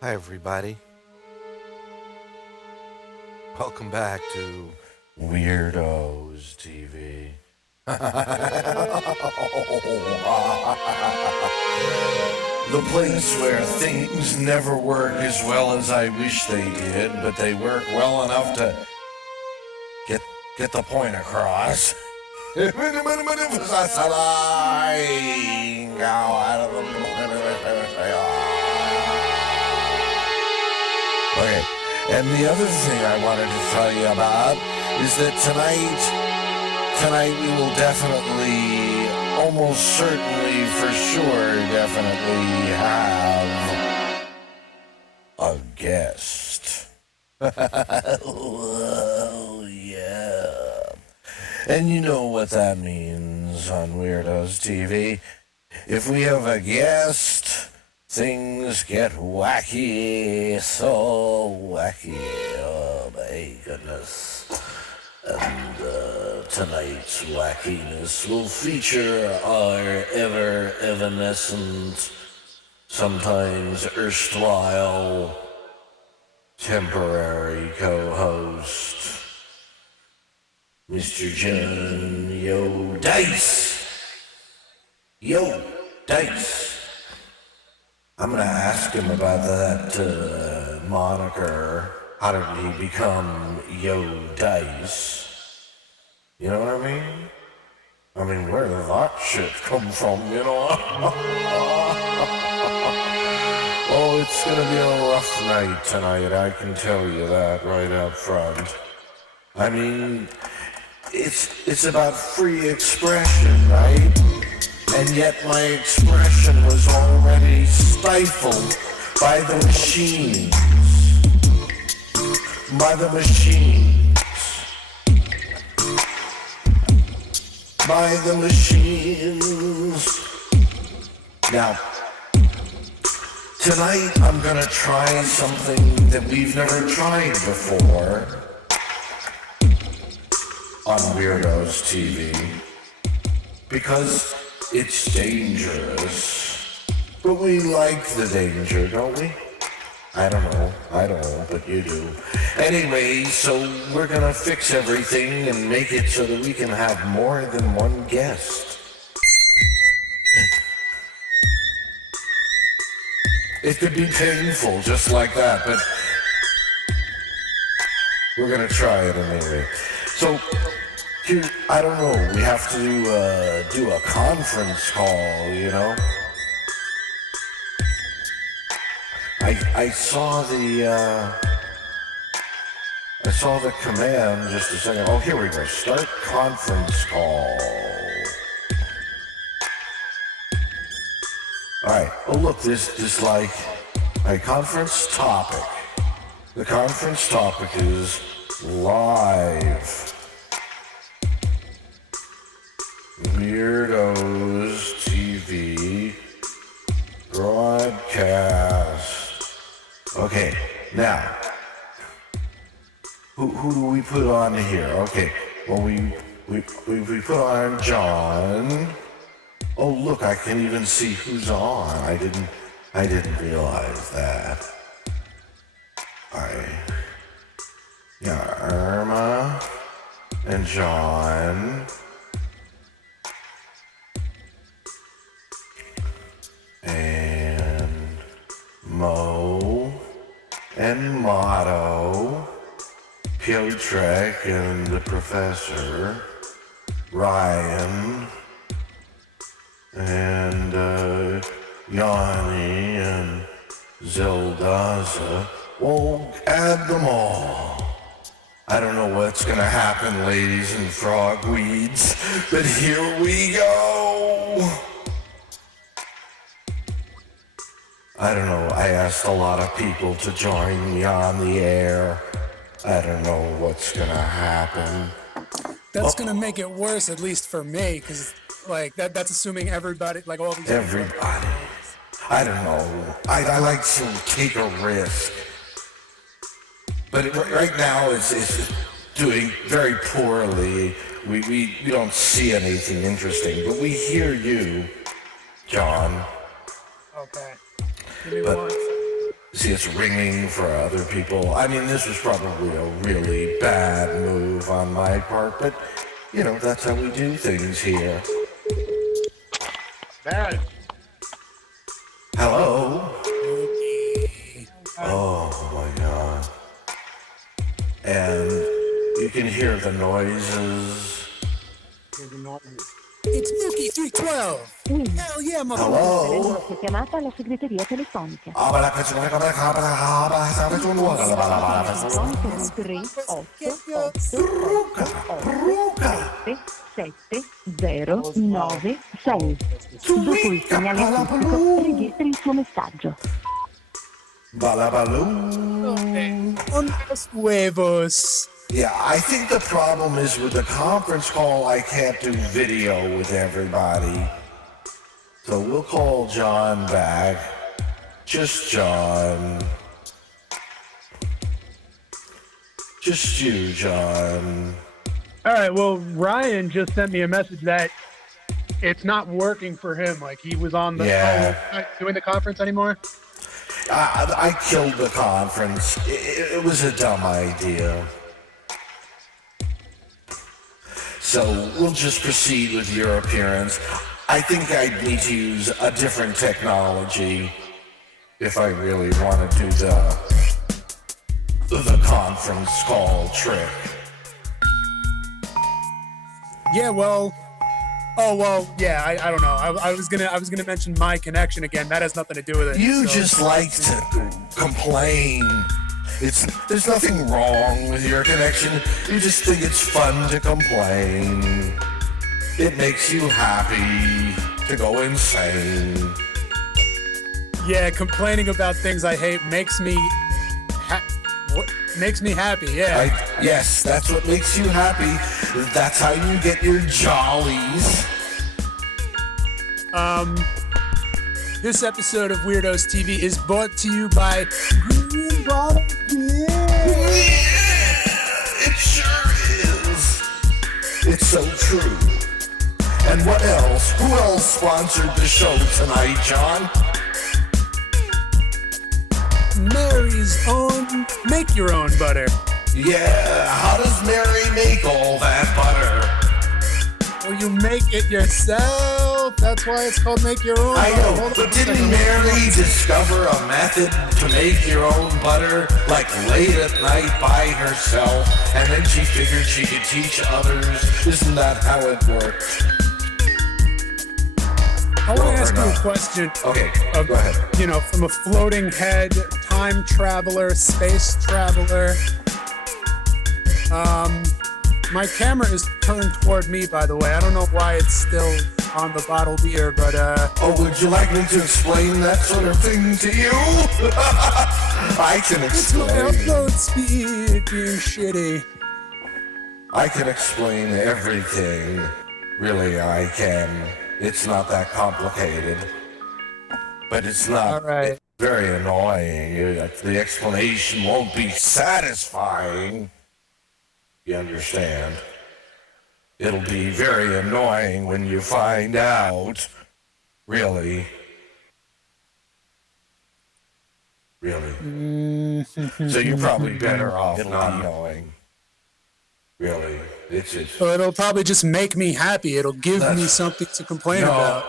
Hi, everybody. Welcome back to Weirdos TV. The place where things never work as well as I wish they did, but they work well enough to get the point across. Okay, and the other thing I wanted to tell you about is that tonight we will definitely, almost certainly, for sure, definitely have a guest. Oh, yeah. And you know what that means on Weirdos TV. If we have a guest, things get wacky, so wacky. Oh my goodness. And tonight's wackiness will feature our evanescent, sometimes erstwhile, temporary co-host, Mr. Jon Yodice. Yodice. I'm gonna ask him about that moniker. How did he become Yodice? You know what I mean? I mean, where did that shit come from, you know? Oh, it's gonna be a rough night tonight, I can tell you that right up front. I mean, it's about free expression, right? And yet my expression was already stifled by the machines. By the machines. By the machines. Now, tonight I'm gonna try something that we've never tried before on Weirdos TV. Because it's dangerous. But we like the danger, don't we? I don't know, but you do. Anyway, so we're gonna fix everything and make it so that we can have more than one guest. It could be painful, just like that, but we're gonna try it anyway. So, I don't know, we have to do a conference call, you know? I saw the command just a second. Oh, here we go. Start conference call. Alright, oh look, this like a conference topic. The conference topic is live. Weirdos TV broadcast. Okay, now, who do we put on here? Okay, well we put on Jon. Oh look, I can even see who's on. I didn't realize that. Yeah, Irma and Jon. And Mo and Motto, Piotrek and the Professor, Ryan, and Yanni and Zeldaza. Well, add them all. I don't know what's gonna happen, ladies and frogweeds, but here we go. I don't know, I asked a lot of people to join me on the air. I don't know what's gonna happen. That's gonna make it worse, at least for me, because like that's assuming everybody, like all these everybody. I don't know. I like to take a risk. But right now it's doing very poorly. We don't see anything interesting, but we hear you, Jon. Okay. Give me one. See, it's ringing for other people. I mean, this was probably a really bad move on my part, but, you know, that's how we do things here. Bad. Hello? Oh, my God. And you can hear the noises. It's Mookie 312. Hell yeah, motherfucker. Hello? Chiamata alla segreteria telefonica. Sette zero nove sei. Dopo il segnale acustico registri il suo messaggio. Balabaloo. Unos huevos. Yeah, I think the problem is with the conference call, I can't do video with everybody. So we'll call Jon back. Just Jon. Just you, Jon. All right, well, Ryan just sent me a message that it's not working for him. Like, he was on the not doing the conference anymore. I killed the conference. It was a dumb idea. So we'll just proceed with your appearance. I think I'd need to use a different technology if I really want to do the conference call trick. Yeah, well. Oh well, yeah. I don't know. I was gonna mention my connection again. That has nothing to do with it. You just like to complain. There's nothing wrong with your connection. You just think it's fun to complain. It makes you happy to go insane. Yeah, complaining about things I hate makes me makes me happy. Yeah. Yes, that's what makes you happy. That's how you get your jollies. This episode of Weirdos TV is brought to you by Green Bottle Beer. It sure is. It's so true. And what else? Who else sponsored the show tonight, Jon? Mary's own make your own butter. Yeah, how does Mary make all that butter? Well, you make it yourself. That's why it's called make your own I butter. know, Hold on but a didn't second. Mary discover a method to make your own butter, like late at night by herself, and then she figured she could teach others? Isn't that how it works? I want to ask you a not? question. Okay, go ahead. You know, from a floating head, time traveler, space traveler. My camera is turned toward me, by the way. I don't know why it's still on the bottle beer, but Oh, would you like me to explain that sort of thing to you? I can it's my explain. upload speed being shitty. I can explain everything. Really, I can. It's not that complicated. But it's not All right. it's very annoying. The explanation won't be satisfying. You understand? It'll be very annoying when you find out. Really. Really. So you're probably better off not knowing. Really. It's just... So it'll probably just make me happy. It'll give me something to complain about.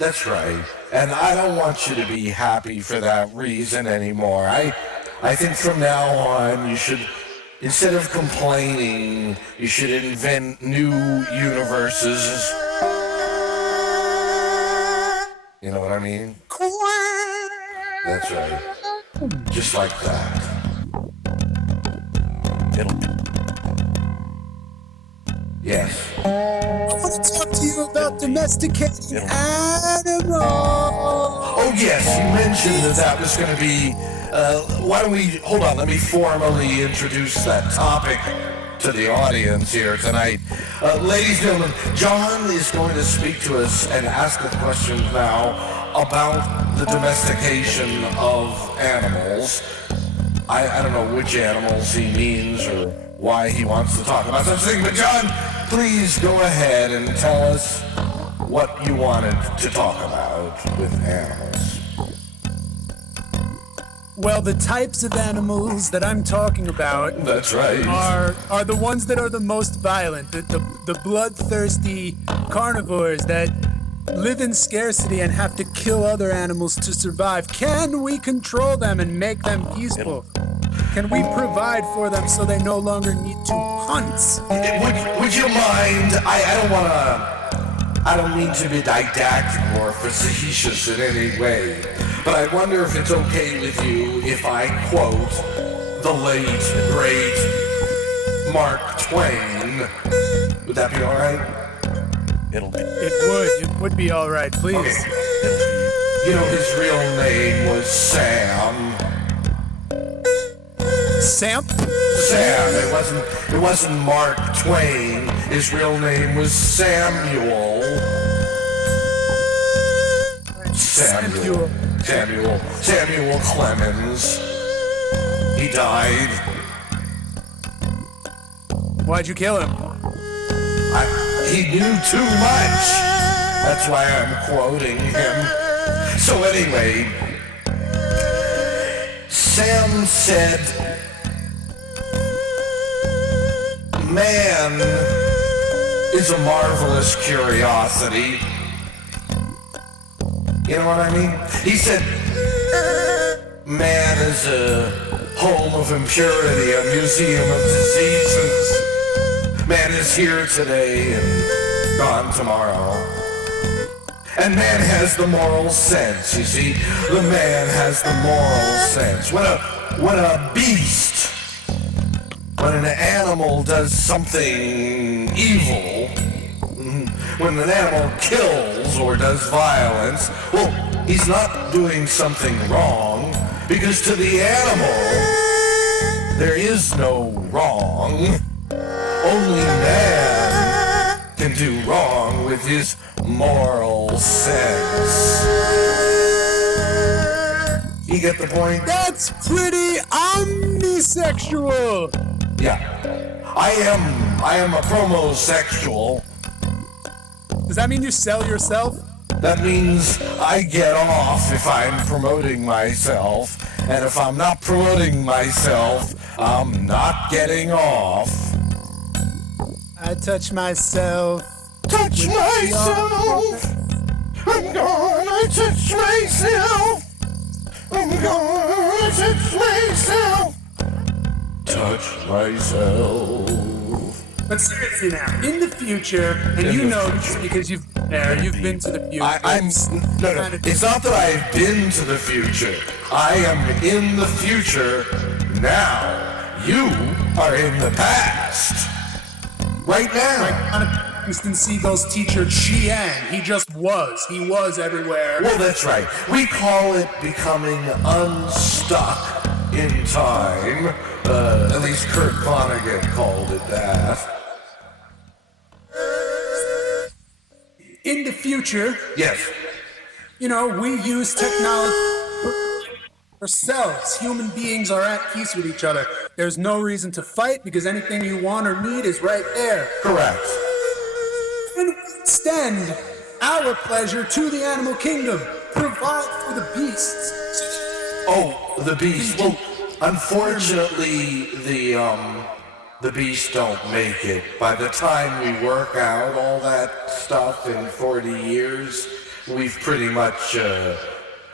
That's right. And I don't want you to be happy for that reason anymore. I think from now on you should, instead of complaining, you should invent new universes. You know what I mean? That's right. Just like that. Yes. I want to talk to you about domesticated animals. Oh, yes, you mentioned that was going to be... why don't we... Hold on, let me formally introduce that topic to the audience here tonight. Ladies and gentlemen, Jon is going to speak to us and ask us questions now about the domestication of animals. I don't know which animals he means or why he wants to talk about such things, but Jon, please go ahead and tell us what you wanted to talk about with animals. Well, the types of animals that I'm talking about That's right. are the ones that are the most violent, the bloodthirsty carnivores that live in scarcity and have to kill other animals to survive. Can we control them and make them peaceful? Can we provide for them so they no longer need to hunt? Would you mind? I don't mean to be didactic or facetious in any way, but I wonder if it's okay with you if I quote the late, great Mark Twain. Would that be all right? It would be all right, please. Okay. You know, his real name was Sam. Sam? Sam. It wasn't Mark Twain. His real name was Samuel. Samuel Clemens. He died. Why'd you kill him? He knew too much. That's why I'm quoting him. So anyway, Sam said, "Man is a marvelous curiosity." You know what I mean? He said, "Man is a home of impurity, a museum of diseases. Man is here today and gone tomorrow. And man has the moral sense, you see. The man has the moral sense. When a beast, when an animal does something evil, when an animal kills or does violence, well, he's not doing something wrong, because to the animal, there is no wrong. Only man can do wrong with his moral sense." You get the point? That's pretty omnisexual. Yeah. I am a promosexual. Does that mean you sell yourself? That means I get off if I'm promoting myself, and if I'm not promoting myself, I'm not getting off. I touch myself. Touch myself. I'm gonna touch myself. I'm gonna touch myself. Touch myself. But seriously now, in the future, and you know this because you've been there, you've been to the future. No. It's not that I've been to the future. I am in the future now. You are in the past. Right now. Winston Seagull's teacher, Chien. He just was. He was everywhere. Well, that's right. We call it becoming unstuck in time. At least Kurt Vonnegut called it that. In the future, Yes. you know, we use technology ourselves. Human beings are at peace with each other. There's no reason to fight because anything you want or need is right there. Correct. And we extend our pleasure to the animal kingdom. Provide for the beasts. Oh, the beast. Well, unfortunately, the beasts don't make it. By the time we work out all that stuff in 40 years, we've pretty much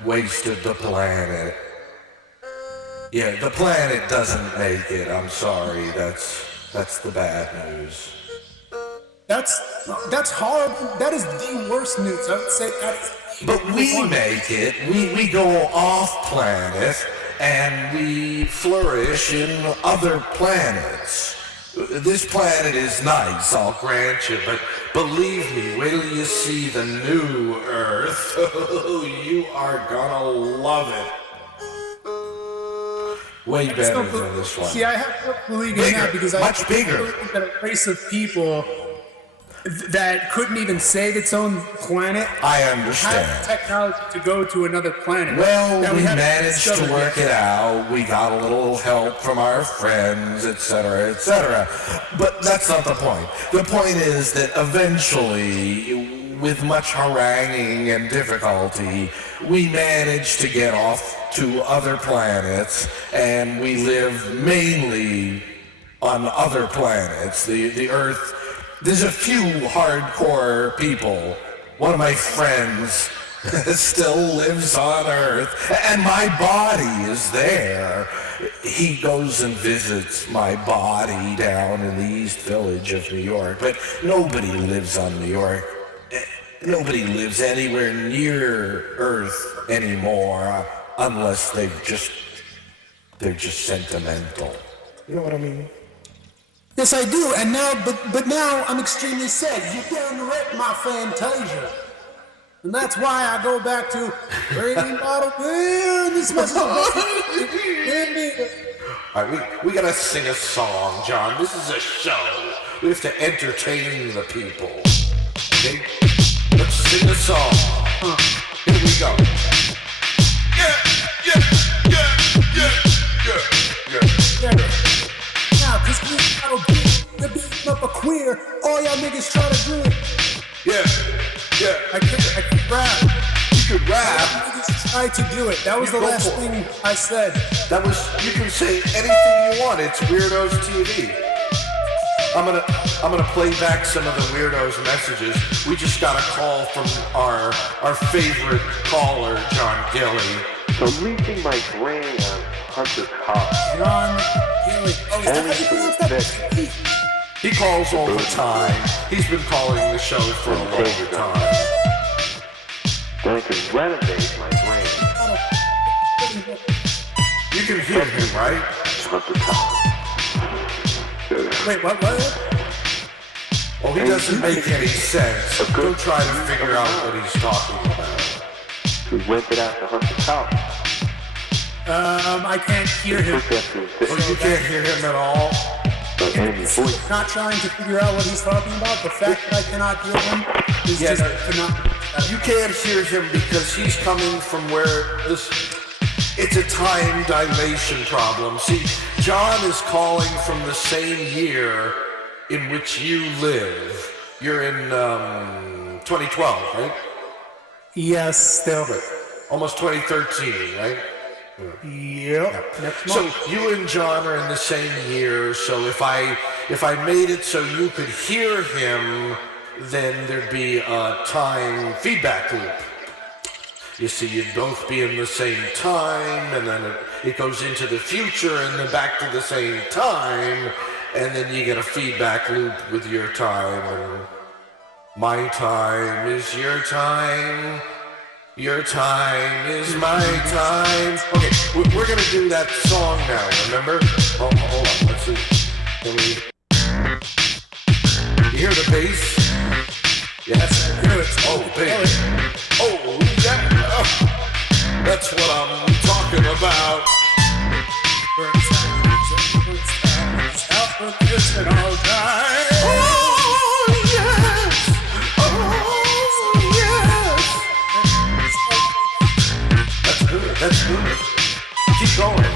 wasted the planet. Yeah, the planet doesn't make it. I'm sorry. That's the bad news. That's horrible. That is the worst news. I would say that's. But we make it. We go off planet and we flourish in other planets. This planet is nice, I'll grant you, but believe me, wait till you see the new Earth. You are gonna love it. Way better than this one. See, I have to believe in that because much bigger. believe that a race of people that couldn't even save its own planet I had understand. technology to go to another planet. Well, that we hadn't managed to discovered work yet. it out. We got a little help from our friends, etc., etc. But that's not the point. The point is that eventually with much haranguing and difficulty, we managed to get off to other planets, and we live mainly on other planets. The Earth, there's a few hardcore people. One of my friends still lives on Earth, and my body is there. He goes and visits my body down in the East Village of New York, but nobody lives on New York. Nobody lives anywhere near Earth anymore, unless they're just sentimental. You know what I mean? Yes, I do, and now, but now I'm extremely sad. You done wrecked my Fantasia. And that's why I go back to bringing bottle beer and this message. Alright, we gotta sing a song, John. This is a show. We have to entertain the people. Okay? Let's sing a song. Here we go. Yeah. Now, cause we bottle beer, they're beating up a queer. All y'all niggas try to do it. Yeah. I can't rap. You could rap. Niggas try to do it. That was the last thing I said. That was, you can say anything you want. It's Weirdos TV. I'm gonna play back some of the Weirdos messages. We just got a call from our favorite caller, John Gilly. So I'm leasing my brain on Hunter's house. John Gilly. Oh, Only for the sick. He calls all the time. He's been calling the show for a long time. Then I can renovate my brain. You can hear him, right? Hunter's house. Wait, what? Oh, he doesn't make any sense. Don't try to figure out what he's talking about. We rented out the Hunter's house. I can't hear him. Oh, you can't hear him at all? Not trying to figure out what he's talking about. The fact that I cannot hear him is just cannot. You can't hear him because he's coming from where this. It's a time dilation problem. See, John is calling from the same year in which you live. You're in 2012, right? Yes, still. Almost 2013, right? Yep. Next So month. you and John are in the same year, so if I made it so you could hear him, then there'd be a time feedback loop. You see, you'd both be in the same time, and then it goes into the future, and then back to the same time, and then you get a feedback loop with your time, and my time is your time. Your time is my time. Okay, we're gonna do that song now, remember? Oh, hold on, let's see. You hear the bass? Yes, I hear it. Oh, bass. Oh, yeah. That's what I'm talking about. All time. That's good. Keep going.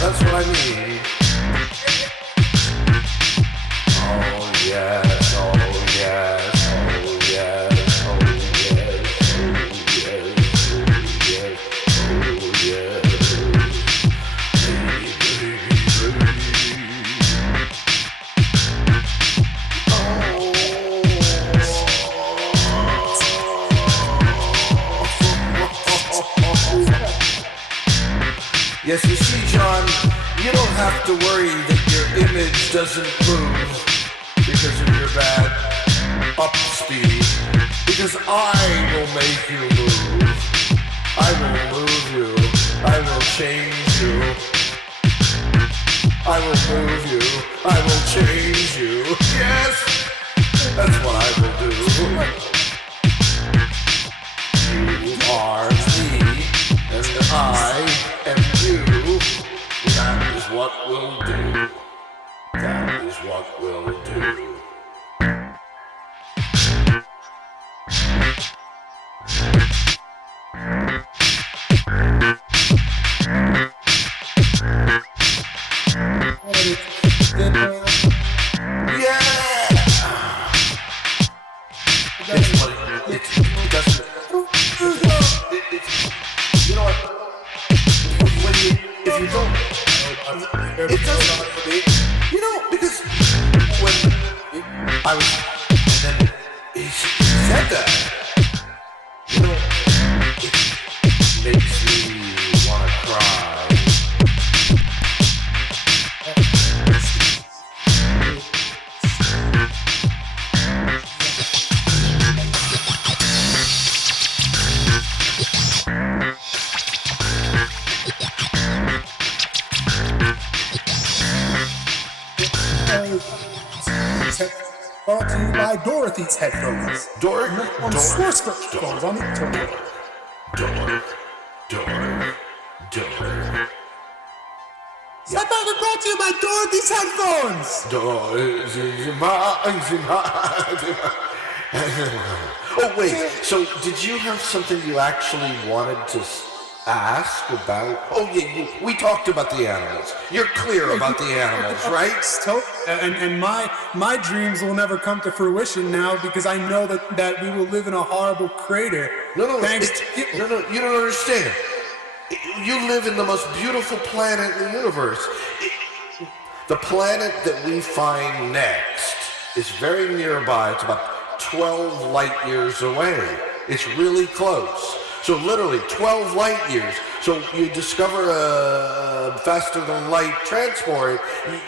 That's what I mean. Oh yes, oh yes, oh yes, oh yes, oh yes, oh yes. Yes, you see, John, You don't have to worry that your image doesn't move because of your bad up speed. Because I will make you move. I will move you. I will change you. I will move you. I will change you. Yes! That's what I will do. You are me, and I am you. That is what we'll do. That is what we'll do. I was, and then he said that. You know, it makes me wanna cry. Brought to you by Dorothy's headphones. Source headphones on the internet. Headphones brought to you by Dorothy's headphones. Oh wait, so did you have something you actually wanted to ask about? Oh yeah, we talked about the animals. You're clear about the animals, right? And my dreams will never come to fruition now because I know that we will live in a horrible crater. No, you don't understand. You live in the most beautiful planet in the universe. The planet that we find next is very nearby. It's about 12 light years away. It's really close. So literally 12 light years. So you discover a faster than light transport.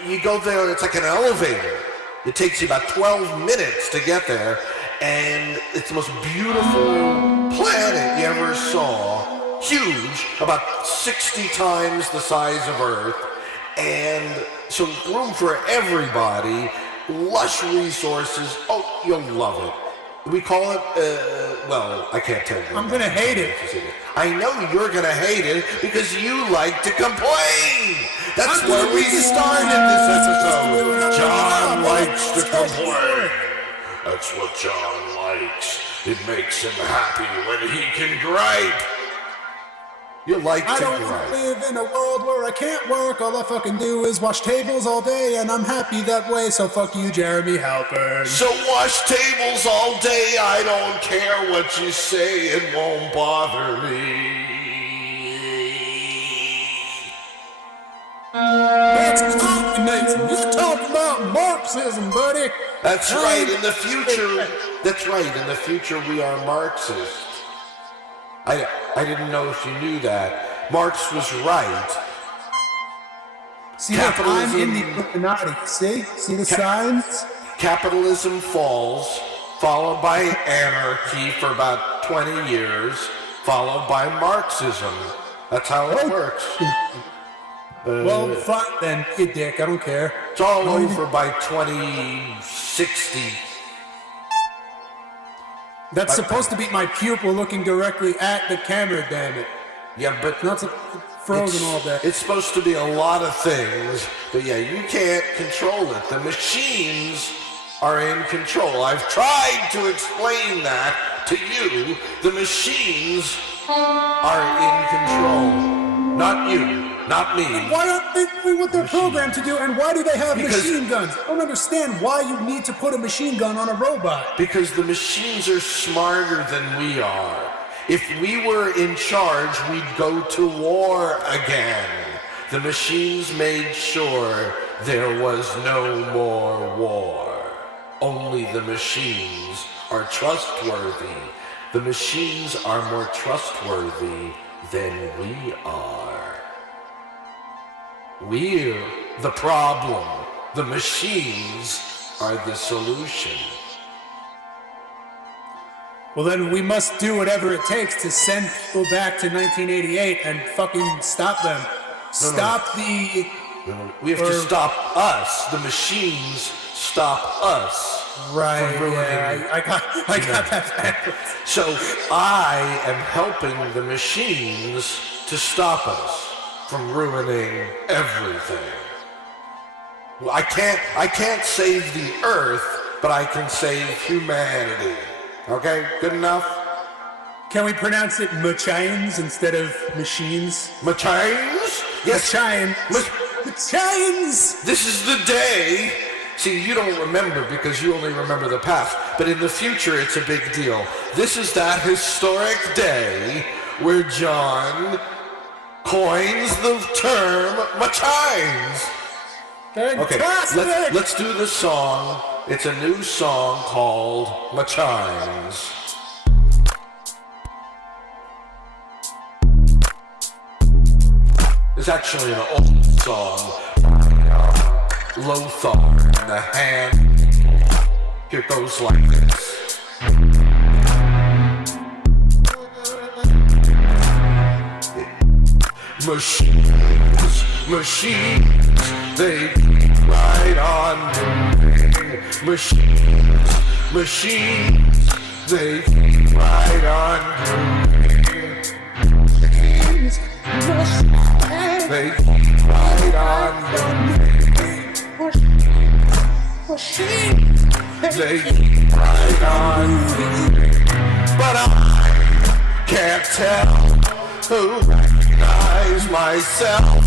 You go there, it's like an elevator. It takes you about 12 minutes to get there. And it's the most beautiful planet you ever saw. Huge, about 60 times the size of Earth. And so room for everybody. Lush resources. Oh, you'll love it. We call it, well, I can't tell you. I'm gonna hate it. I know you're gonna hate it because you like to complain. That's where we started this episode. John likes to complain. That's what John likes. It makes him happy when he can gripe. You like to gripe. I don't live in a world where I can't work. All I fucking do is wash tables all day, and I'm happy that way. So fuck you, Jeremy Halpern. So wash tables all day. I don't care what you say. It won't bother me. That's communism. You're talking about Marxism, buddy. That's right. In the future. That's right. In the future, we are Marxists. I didn't know if you knew that. Marx was right. See, look, I'm in the Illuminati. See the signs? Capitalism falls, followed by anarchy for about 20 years, followed by Marxism. That's how it works. Well, fine then, you dick. I don't care. It's all over by 2060. That's supposed to be my pupil looking directly at the camera, damn it. Yeah, but not frozen all day. It's supposed to be a lot of things, but yeah, you can't control it. The machines are in control. I've tried to explain that to you. The machines are in control. Not you. Not me. Why aren't they doing what they're programmed to do, and why do they have machine guns? I don't understand why you need to put a machine gun on a robot. Because the machines are smarter than we are. If we were in charge, we'd go to war again. The machines made sure there was no more war. Only the machines are trustworthy. The machines are more trustworthy than we are. We're the problem. The machines are the solution. Well, then we must do whatever it takes to send people back to 1988 and fucking stop them. We have to stop us. The machines stop us. Right, from ruining, yeah, I got that backwards. So I am helping the machines to stop us from ruining everything. Well, I can't save the earth, but I can save humanity. Okay, good enough? Can we pronounce it machines instead of machines? Machines? Yes. Machines! This is the day. See, you don't remember because you only remember the past, but in the future it's a big deal. This is that historic day where Jon coins the term machines. Fantastic! Okay, let's do the song. It's a new song called Machines. It's actually an old song by Lothar and the Hand. Here goes like this. Machines, they keep right on moving. Machines, they keep right on moving. They keep right on moving. They keep right on moving. But I can't tell who recognize myself.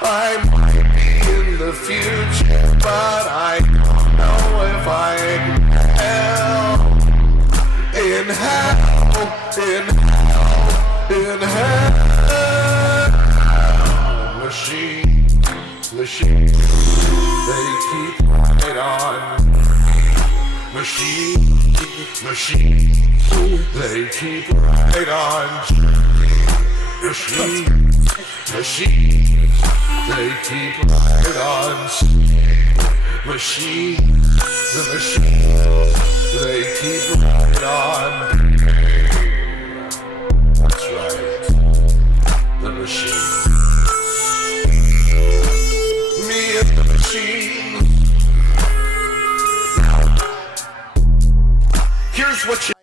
I might be in the future, but I don't know if I am in hell, in hell. Machines, they keep right on. Machines, they keep right on. Machines, they keep right on. The machines, they keep right on. That's right, the machines. Me and the machines. Here's what you